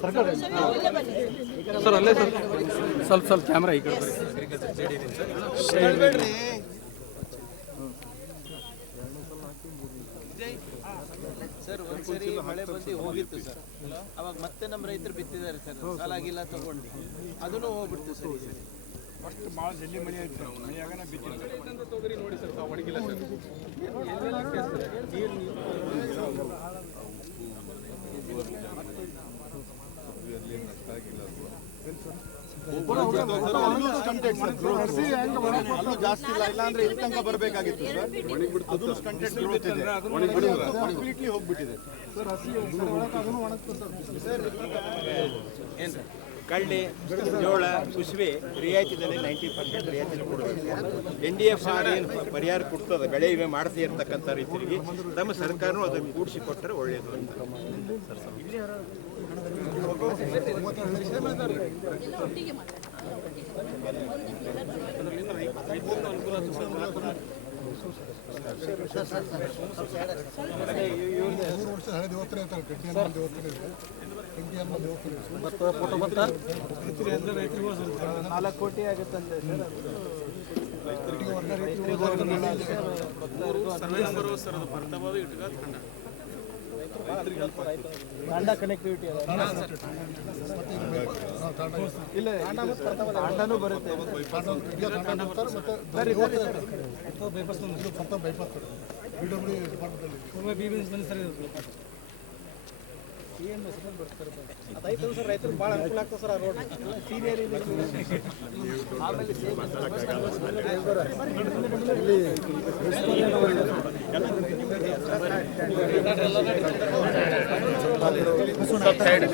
ಸ್ವಲ್ಪ ಸರ್ ಅಲ್ಲೇ ಸರ್. ಸ್ವಲ್ಪ ಸ್ವಲ್ಪ ಕ್ಯಾಮ್ರಾ ಈ ಕಡೆ ಸರ್ ಸರ್ ಒಂದ್ಸರಿ ಮಳೆ ಬಂದು ಹೋಗಿತ್ತು ಸರ್. ಅವಾಗ ಮತ್ತೆ ನಮ್ಮ ರೈತರು ಬಿತ್ತಿದ್ದಾರೆ ಸರ್. ಸಾಲಾಗಿಲ್ಲ ತಗೊಂಡು. ಅದನ್ನು ಹೋಗ್ಬಿಡ್ತು ಸರ್ ಸರಿ. ಅಷ್ಟು ಭಾಳ ಜಲ್ದಿ ಮಳೆ ಆಯ್ತು. ಮಳೆಯಾಗನ ಸರ್ ಸರ್ ಅಲ್ಲೂ ಜಾಸ್ತಿ ಇಲ್ಲ ಇಲ್ಲ ಅಂದ್ರೆ ಇಲ್ಲಿ ತನಕ ಬರಬೇಕಾಗಿತ್ತು ಸರ್ ಕಂಪ್ಲೀಟ್ಲಿ ಹೋಗ್ಬಿಟ್ಟಿದೆ ಏನು ಕಳ್ಳಿ ಜೋಳ ಕುಸುಬೆ ರಿಯಾಯಿತಿದಲ್ಲಿ ನೈಂಟಿ ಪರ್ಸೆಂಟ್ ರಿಯಾಯಿತಿ ಕೊಡಬೇಕು ಎನ್ ಡಿ ಎಫ್ ಆರ್ ಏನು ಪರಿಹಾರ ಕೊಡ್ತದೆ ಬೆಳೆ ವಿಮೆ ಮಾಡದೇ ಇರ್ತಕ್ಕಂಥ ರೈತರಿಗೆ ನಮ್ಮ ಸರ್ಕಾರನೂ ಅದನ್ನು ಕೂಡಿಸಿ ಕೊಟ್ಟರೆ ಒಳ್ಳೆಯದು ಅಂತ ನಾಲ್ಕು ಕೋಟಿ ಆಗುತ್ತಂತೆ ಸರ್ ಸರ್ವೆ ನಂಬರ್ ಸರ್ ಅದು ಸರ್ ಸರ್ ಖಂಡ ತಾಂಡ ಕನೆಕ್ಟಿವಿಟಿ ಇಲ್ಲ ತಾಂಡನೂ ಬರುತ್ತೆ. ಸರ್ ರೈತರು ಭಾಳ ಅನುಕೂಲ ಆಗ್ತದೆ ಸರ್ ಆ ರೋಡ್ ಸೀನಿಯರ್ ಆಮೇಲೆ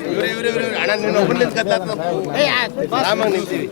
ಇವ್ರೆ ಇವ್ರೆ ಇವ್ರೆ ಹಣ ನೀನು ಒಬ್ಬರು ನಿಂತ್ಕೊತ ಆರಾಮಾಗಿ ನಿಂತೀವಿ